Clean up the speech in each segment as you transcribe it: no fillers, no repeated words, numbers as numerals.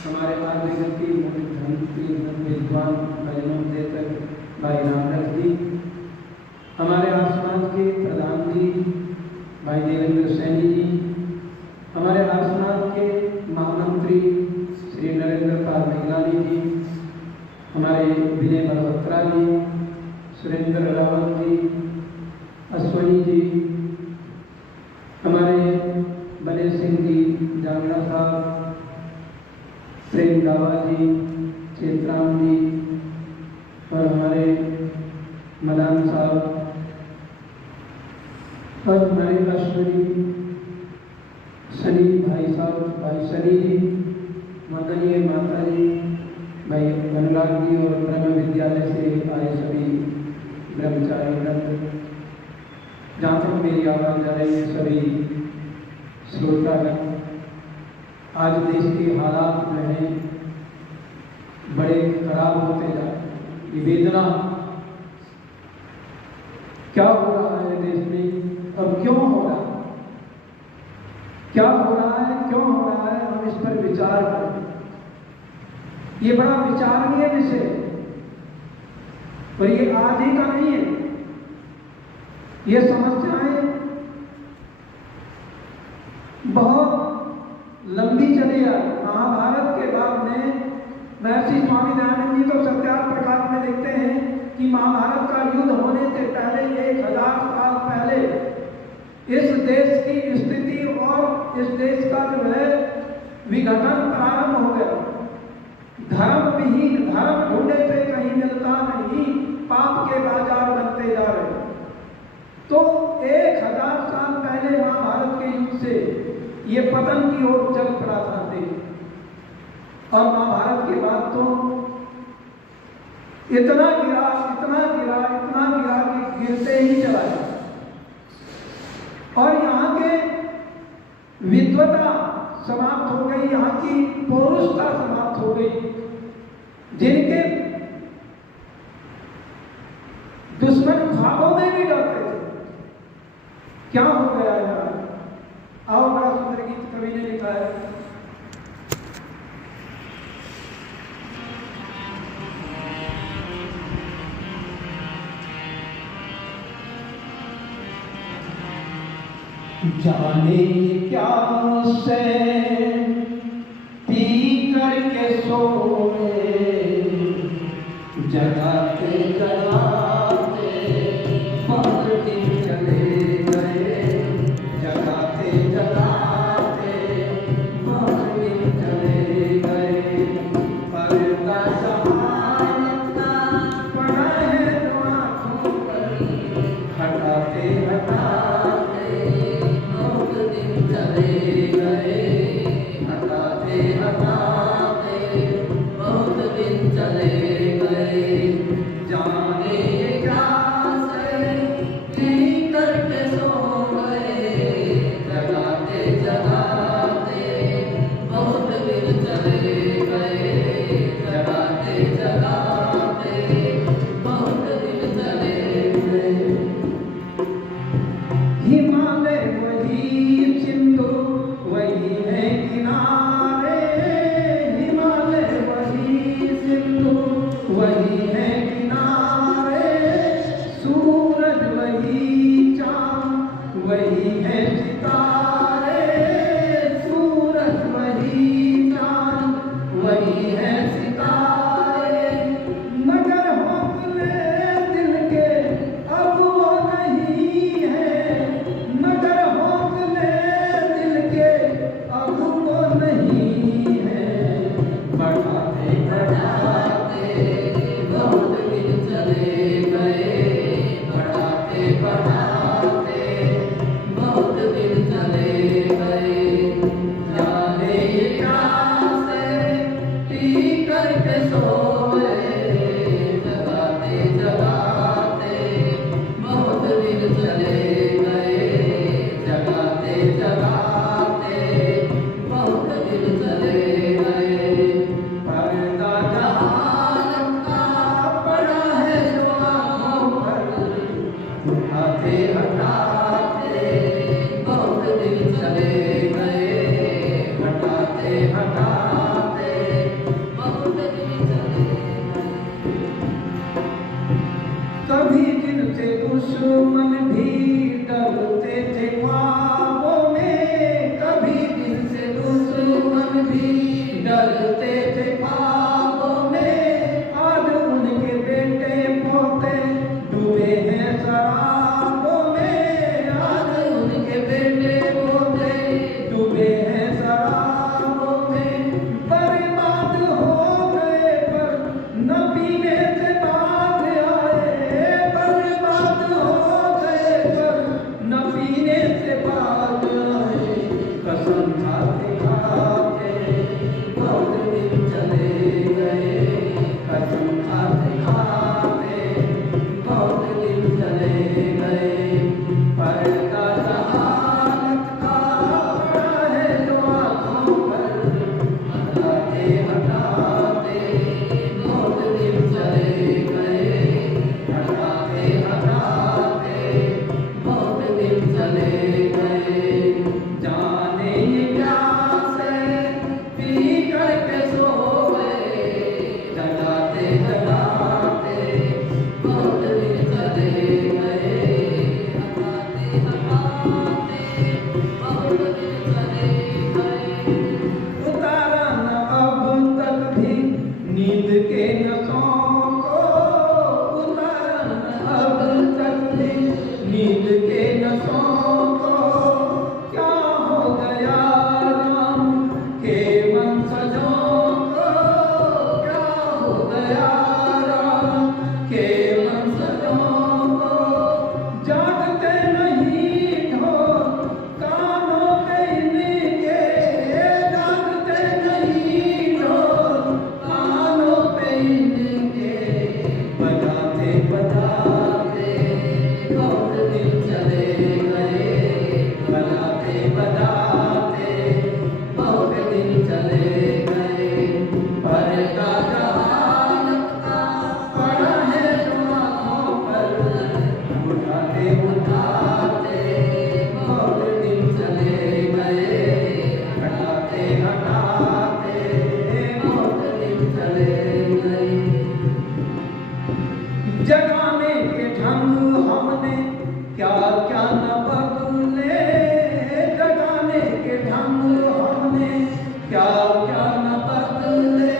हमारे आर्थिक की धन की विद्वान बहनों देकर भाई रामदास जी, हमारे आस समाज के प्रधान जी भाई देवेंद्र सैनी जी, हमारे आस समाज के महामंत्री श्री नरेंद्र पाल मेघलानी जी, हमारे विनय मल्होत्रा जी, सुरेंद्र रावत जी, अश्वनी जी, हमारे बने सिंह जी जांगड़ा साहब, प्रेम गावा जी, चेतराम जी और हमारे मदान साहब और हमारे अश्वनी सनी भाई साहब, भाई सनी जी, माननीय माता जी, भाई अनुराग जी और ब्रह्म विद्यालय से आए सभी ब्रह्मचारी वृंद, जहाँ तक मेरी आवाज़ जा रही है सभी श्रोतागण, आज देश के हालात जो हैं बड़े खराब होते जा रहे हैं। ये वेदना क्या हो रहा है देश में और क्यों हो रहा है, क्या हो रहा है, क्यों हो रहा है, हम इस पर विचार करें। ये बड़ा विचारणीय विषय है और ये आज ही का नहीं है। ये समस्याएं बहुत लंबी चली है। महाभारत के बाद में महर्षि स्वामी दयानंद जी तो सत्यार्थ प्रकाश में लिखते हैं कि महाभारत का युद्ध होने से पहले 1000 साल पहले इस देश की स्थिति और इस देश का जो है विघटन प्रारंभ हो गया। धर्म विहीन, धर्म ढूंढने से कहीं मिलता नहीं, पाप के बाजार बनते जा रहे। तो 1000 साल पहले महाभारत के युद्ध से ये पतन की ओर चल पड़ा था देश। और महाभारत के बाद तो इतना गिरा, इतना गिरा, इतना गिरा कि गिरते ही चला गया। और यहाँ के विद्वता समाप्त हो गई, यहाँ की पौरुषता समाप्त हो गई। जिनके दुश्मन ख्वाबों में भी डरते थे। क्या हो गया यार? आओ, बड़ा सुंदर गीत कवि ने लिखा है। जाने क्या से पी करके सोए, जगाते जगाते बहुत दिन चले गए, जगाते जगाते बहुत दिन चले गए। पर्दा जमानत का पड़ा है तो आँखों पर, हटाते हटाते बहुत दिन चले गए, हटाते हटाते बहुत दिन चले गए। जाने कसम खाते खाते बहुत दिन चले गए, कसम खाते खाते बहुत दिन चले गए। पर्दा जहानत का पड़ा है जो आँखों पर, हटाते हटाते बहुत दिन चले गए, हटाते हटाते बहुत दिन चले गए। जाने ये प्यासे पी करके सो गए, जगाते जगाते बहुत दिन चले गए, हटाते हटाते बहुत दिन चले गए। उतारा न अब तक भी नींद के नशों को, उतारा न अब तक भी नींद के नशों को। क्या हो गया राम के वंशजों को, क्या हो गया राम के वंशजों को। जागते नहीं हो कानों पे इनके, जागते नहीं हो कानों पे इनके। बजाते बजाते बहुत दिन चले गए, बजाते बजाते बहुत दिन चले गए। पर्दा जहानत का पड़ा है जो आँखों पर, उठाते उठाते बहुत दिन चले गए, हटाते हटाते बहुत दिन चले गए। जगाने के ढंग हमने क्या क्या न बदले, जगाने के ढंग हमने क्या क्या न बदले।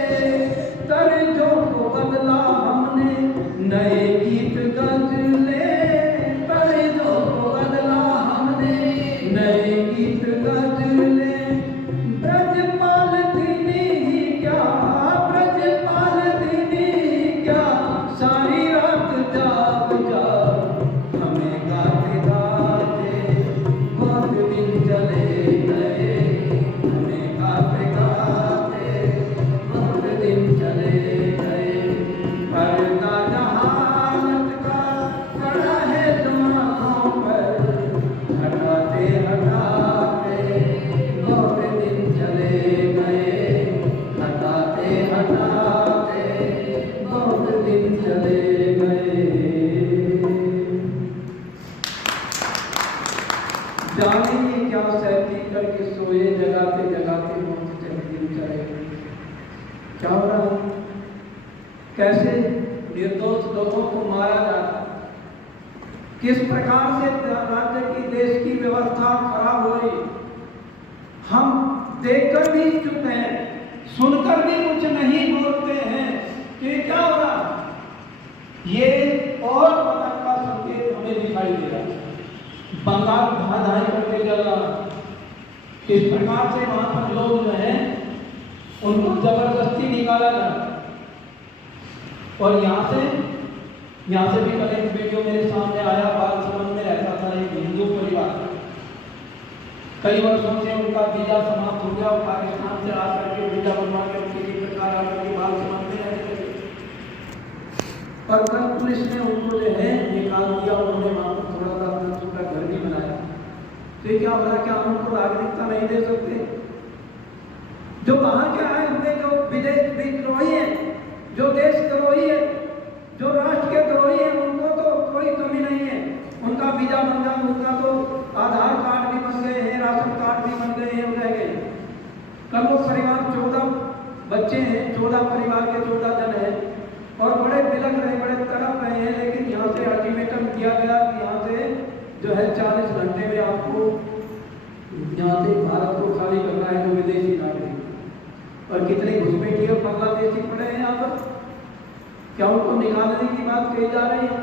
तर्जों को बदला हमने नए गीत गजले, तर्जों को बदला हमने नए गीत गजले। ब्रजपाल दीनी ही क्या, ब्रजपाल दीनी ही क्या, सारी रात जाग जाग हमें गाते गाते बहुत दिन चले गए, हमें गाते गाते बहुत दिन चले गए। पर्दा जहानत का पड़ा है जो आँखों पर, हटाते हटाते बहुत दिन चले गए, हटाते हटाते बहुत दिन चले गए। जाने ये क्या सहती करके सोए, जगाते जगाते बहुत दिन चले गए। क्या हो रहा है? कैसे निर्दोष लोगों को मारा जाता, किस प्रकार से राज्य की देश की व्यवस्था खराब हो रही, हम देखकर भी चुप हैं, सुनकर भी कुछ नहीं बोलते हैं कि क्या हो रहा। ये और पतन का संकेत हमें दिखाई दे रहा है। बंगाल धाधाई करके चल रहा, किस प्रकार से वहां पर लोग जो हैं उनको जबरदस्ती निकाला जाता। और यहाँ से भी कल एक वीडियो मेरे सामने आया, बालसमंद में रहता था एक हिंदू परिवार, कई वर्षों से उनका वीजा समाप्त हो गया और पाकिस्तान से आकर के वीजा बनवा के किसी प्रकार आकर के बालसमंद में रहने लगे। और कल पुलिस ने उनको जो है निकाल दिया, उन्होंने वहां पर थोड़ा सा अपना घर भी बनाया। तो क्या हो रहा है, क्या हम उनको नागरिकता नहीं दे सकते? जो बाहर के आए हुए जो विदेश विद्रोही है, जो देश द्रोही है, जो राष्ट्र के द्रोही है, उनको तो कोई कमी नहीं है, उनका वीजा बन जाए, उनका तो आधार कार्ड भी बन गए हैं, राशन कार्ड भी बन गए हैं, रह गए। कल वो परिवार 14 बच्चे हैं, 14 परिवार के 14 जन हैं और बड़े बिलख रहे, बड़े तड़प रहे हैं। लेकिन यहाँ से अल्टीमेटम दिया गया कि यहाँ से जो है 40 घंटे में आपको यहाँ से भारत को खाली करना है, जो विदेशी नागरिक। और कितने घुसपैठी और बांग्लादेशी पड़े हैं यहाँ पर, क्या उनको निकालने की बात कही जा रही है?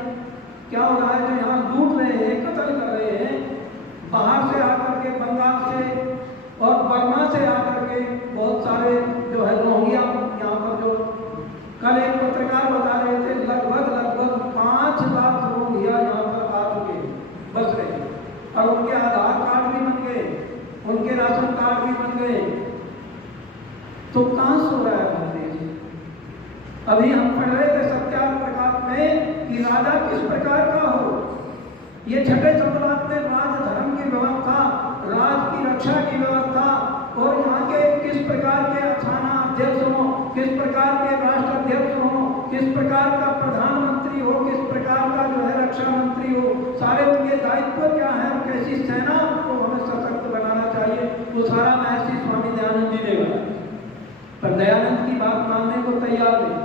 क्या हो रहा है? जो यहाँ लूट रहे हैं, कत्ल कर रहे हैं, बाहर से आकर के, बंगाल से और बर्मा से आकर के बहुत सारे जो है रोहिंग्या यहाँ पर, जो कल एक पत्रकार बता रहे थे लगभग 5 लाख रोहिंग्या यहाँ पर आ चुके बस रहे, और उनके आधार कार्ड भी बन गए, उनके राशन राशन कार्ड भी बन गए। तो कहां सो रहा है भारत देश? अभी हम पढ़ रहे थे सत्यार्थ प्रकाश में कि राजा किस प्रकार का हो। ये छठे संवत में राजधर्म की व्यवस्था, राज की रक्षा की व्यवस्था और यहाँ के किस प्रकार के थाना अध्यक्ष हो, किस प्रकार के राष्ट्र अध्यक्ष हो, किस प्रकार का प्रधानमंत्री हो, किस प्रकार का जो है रक्षा मंत्री हो, सारे उनके दायित्व क्या है, कैसी सेना को हमें सशक्त बनाना चाहिए, वो सारा महर्षि स्वामी दयानंद जी ने बताया। पर दयानंद की बात मानने को तैयार नहीं।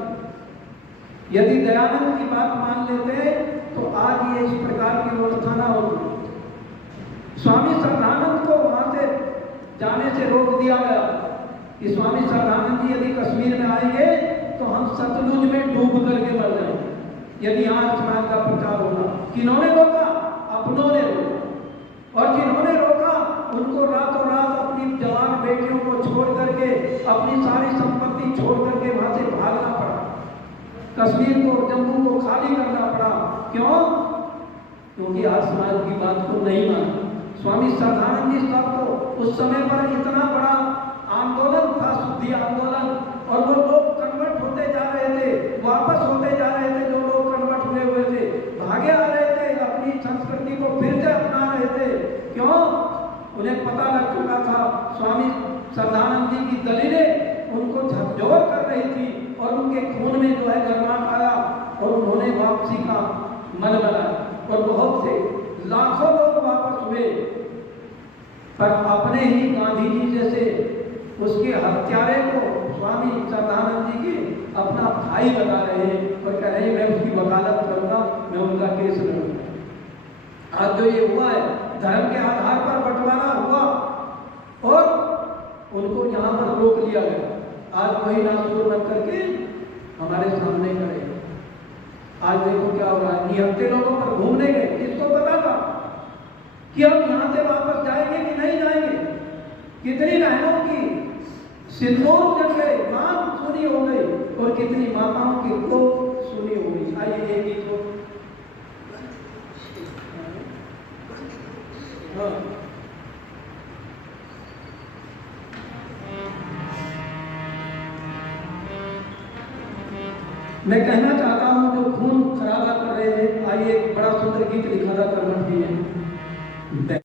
यदि दयानंद की बात मान लेते तो आज ये इस प्रकार की व्यवस्था ना होती। स्वामी श्रद्धानंद को वहां से जाने से रोक दिया गया कि स्वामी श्रद्धानंद जी यदि कश्मीर में आएंगे तो हम सतलुज में डूब करके मर जाएंगे यदि यहाँ स्नान का प्रचार होगा। किन्होंने रोका? अपनों ने रोका। और जिन्होंने रोका उनको रातों रात अपनी जवान बेटियों को छोड़ करके, अपनी सारी संपत्ति छोड़ करके वहां से भागना पड़ा। कश्मीर को, जम्मू को खाली करना पड़ा। क्यों? क्योंकि आज समाज की बात को नहीं माना। स्वामी श्रद्धानंद जी साहब को उस समय पर इतना बड़ा आंदोलन था, शुद्धि आंदोलन, और वो लोग कन्वर्ट होते जा रहे थे, वापस होते जा रहे थे। जो लोग कन्वर्ट हुए हुए थे भागे आ रहे थे, अपनी संस्कृति को फिर से अपना रहे थे। क्यों? उन्हें पता लग चुका था स्वामी श्रद्धानंद जी की दलीलें उनको झकझोर कर रही थी और उनके खून में जो है गर्माहट आया और उन्होंने वापसी का मन बनाया और बहुत से लाखों लोग वापस हुए। पर अपने ही गांधी जी जैसे उसके हत्यारे को स्वामी श्रद्धानंद जी के अपना भाई बता रहे हैं और कह रहे हैं मैं उसकी वकालत करूंगा, मैं उनका केस लड़ूंगा। आज जो ये हुआ है, धर्म के आधार पर बंटवारा हुआ और उनको यहाँ पर रोक लिया गया। आज वही नासुर बन करके हमारे सामने खड़े। आज देखो क्या हो रहा है। निहत्ते लोगों पर घूमने गए, किसको पता था कि हम यहाँ से वापस जाएंगे कि नहीं जाएंगे? कितनी बहनों की सिंदूर जल गए, मां सुनी हो गई और कितनी माताओं की कोख सुनी हो गई। आइए एक ही को मैं कहना चाहता हूं जो खून खराबा कर रहे हैं। आइए एक बड़ा सुंदर गीत लिखा था कर्मठ जी ने।